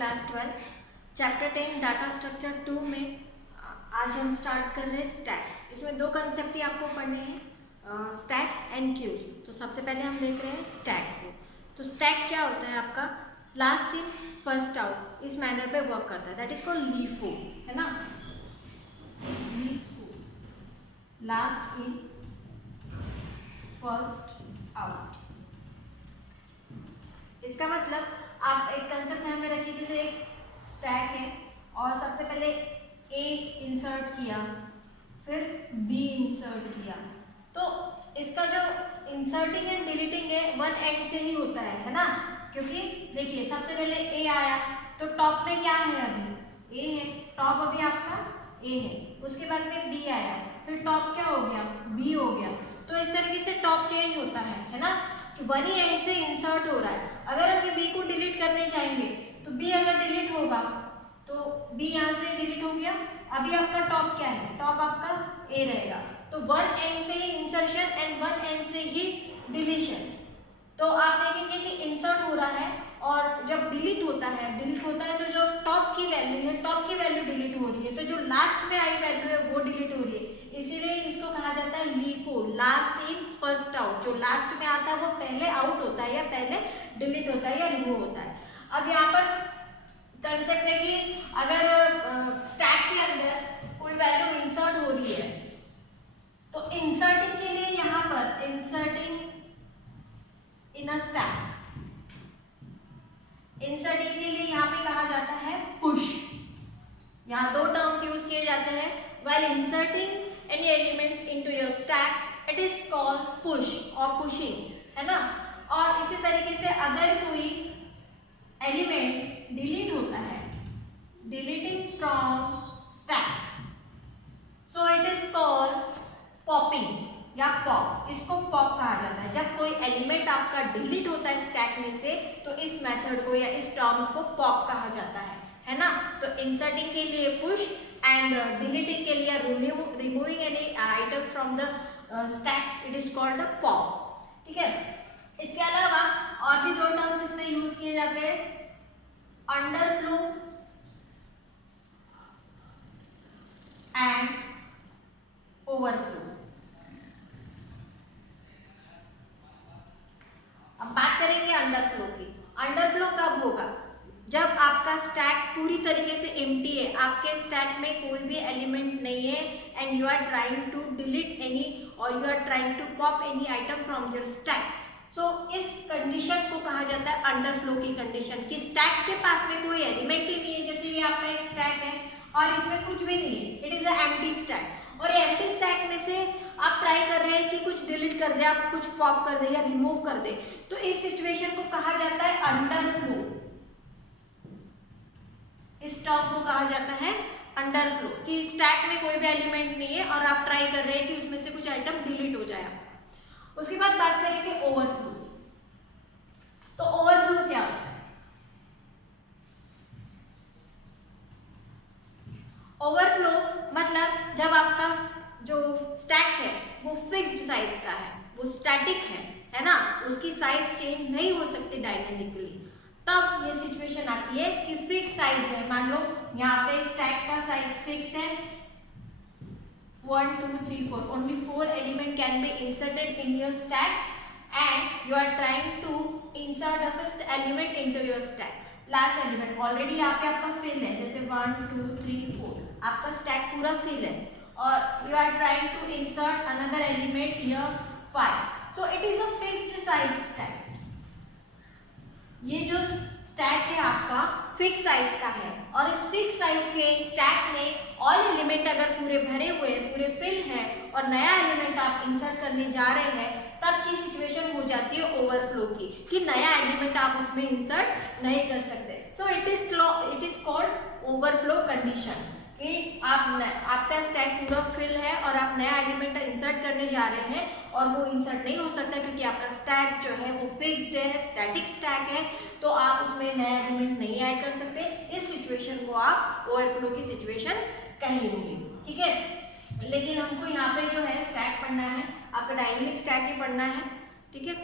Class 12 chapter 10 data structure 2 में आज हम स्टार्ट कर रहे हैं स्टैक। इसमें दो कंसेप्ट ही आपको पढ़ने हैं, स्टैक एंड क्यूज। तो सबसे पहले हम देख रहे हैं स्टैक को। तो स्टैक क्या होता है आपका? लास्ट इन फर्स्ट आउट, इस मैनर पे वर्क करता है। दैट इज कॉल्ड लीफो, है ना। LIFO, last in first out. इसका मतलब आप एक कंसेप्ट ध्यान में रखिए, जैसे एक स्टैक है और सबसे पहले ए इंसर्ट किया, फिर बी इंसर्ट किया, तो इसका जो इंसर्टिंग एंड डिलीटिंग है वन एंड से ही होता है ना। क्योंकि देखिए सबसे पहले ए आया तो टॉप में क्या है? अभी ए है, टॉप अभी आपका ए है। उसके बाद में बी आया, फिर टॉप क्या हो गया? बी हो गया। तो इस तरीके से टॉप चेंज होता है ना, कि वन ही एंड से इंसर्ट हो रहा है। अगर हम बी को डिलीट करने चाहेंगे तो बी अगर डिलीट होगा तो बी यहाँ से डिलीट हो गया। अभी आपका टॉप क्या है? टॉप आपका ए रहेगा। तो वन एंड से ही इंसर्शन एंड वन एंड से ही डिलीशन। तो आप देखेंगे कि इंसर्ट हो रहा है और जब डिलीट होता है तो जो टॉप की वैल्यू है, टॉप की वैल्यू डिलीट हो रही है, तो जो लास्ट में आई वैल्यू है वो डिलीट हो रही है। इसीलिए इसको कहा जाता है LIFO, last in first out. जो लास्ट में आता है वो पहले आउट होता है या पहले डिलीट होता है या रिमूव होता है। अब यहाँ पर कंसेप्ट है कि अगर स्टैक के अंदर कोई वैल्यू इंसर्ट हो रही है तो इंसर्टिंग के लिए यहाँ पर inserting in a stack, inserting के लिए यहाँ पे कहा जाता है पुश। यहाँ दो टर्म्स यूज किए जाते हैं। While inserting any elements into your stack it is called push और पुशिंग, है ना। और इसी तरीके से अगर कोई एलिमेंट डिलीट होता है, deleting from stack, so it is called popping या पॉप। इसको पॉप कहा जाता है। जब कोई एलिमेंट आपका डिलीट होता है स्टैक में से तो इस मेथड को या इस टर्म को पॉप कहा जाता है ना। तो इंसर्टिंग के लिए पुश एंड डिलीटिंग के लिए removing any item from the stack it is called a pop. ठीक है। इसके अलावा और भी दो टर्म्स इसमें यूज किए जाते हैं, अंडरफ्लो एंड ओवरफ्लो। अब बात करेंगे अंडरफ्लो की। अंडरफ्लो कब होगा? जब आपका स्टैक पूरी तरीके से एम्प्टी है, आपके स्टैक में कोई भी एलिमेंट नहीं है and you are trying to delete any और you are trying to pop any item from your stack. So इस कंडीशन को कहा जाता है अंडरफ्लो की कंडीशन, कि स्टैक के पास में कोई एलिमेंट ही नहीं है। जैसे ये आपका एक स्टैक है और इसमें कुछ भी नहीं है, it is a empty stack. और एम्प्टी स्टैक में से आप ट्राई कर रहे हैं कि कुछ डिलीट कर दे, आप कुछ पॉप कर दे या रिमूव कर दे, तो इस सिचुएशन को कहा जाता है अंडरफ्लो। इस टर्म को कहा जाता है अंडरफ्लो, कि स्टैक में कोई भी एलिमेंट नहीं है और आप ट्राई कर रहे हैं कि उसमें से कुछ आइटम डिलीट हो जाए आपका। उसके बाद बात करेंगे ओवरफ्लो। तो ओवरफ्लो क्या होता है? ओवरफ्लो मतलब जब आपका जो स्टैक है वो फिक्स्ड साइज का है, वो स्टैटिक है ना, उसकी साइज चेंज नहीं हो सकती डायनेमिकली, तब ये सिचुएशन आती है कि फिक्स साइज है। मान लो यहाँ पे स्टैक का साइज फिक्स है 1 2 3 4, only 4 element can be inserted in your stack and you are trying to insert a fifth element into your stack. Last element already यहाँ पे आपका fill है, जैसे 1 2 3 4 आपका stack पूरा fill है और you are trying to insert another element here 5. So it is a fixed size stack. ये जो स्टैक है आपका फिक्स साइज का है और इस फिक्स साइज के स्टैक में ऑल एलिमेंट अगर पूरे भरे हुए हैं, पूरे फिल है और नया एलिमेंट आप इंसर्ट करने जा रहे हैं, तब की सिचुएशन हो जाती है ओवरफ्लो की, कि नया एलिमेंट आप उसमें इंसर्ट नहीं कर सकते। So it is called overflow condition, कि आपका स्टैक पूरा फिल है और आप नया एलिमेंट इंसर्ट करने जा रहे हैं और वो इंसर्ट नहीं हो सकता क्योंकि आपका स्टैक जो है वो फिक्स्ड है, स्टैटिक स्टैक है, तो आप उसमें नया एलिमेंट नहीं ऐड कर सकते। इस सिचुएशन को आप ओवरफ्लो की सिचुएशन कहेंगे। ठीक है। लेकिन हमको यहाँ पे जो है स्टैक पढ़ना है, आपका डायनेमिक स्टैक ही पढ़ना है। ठीक है।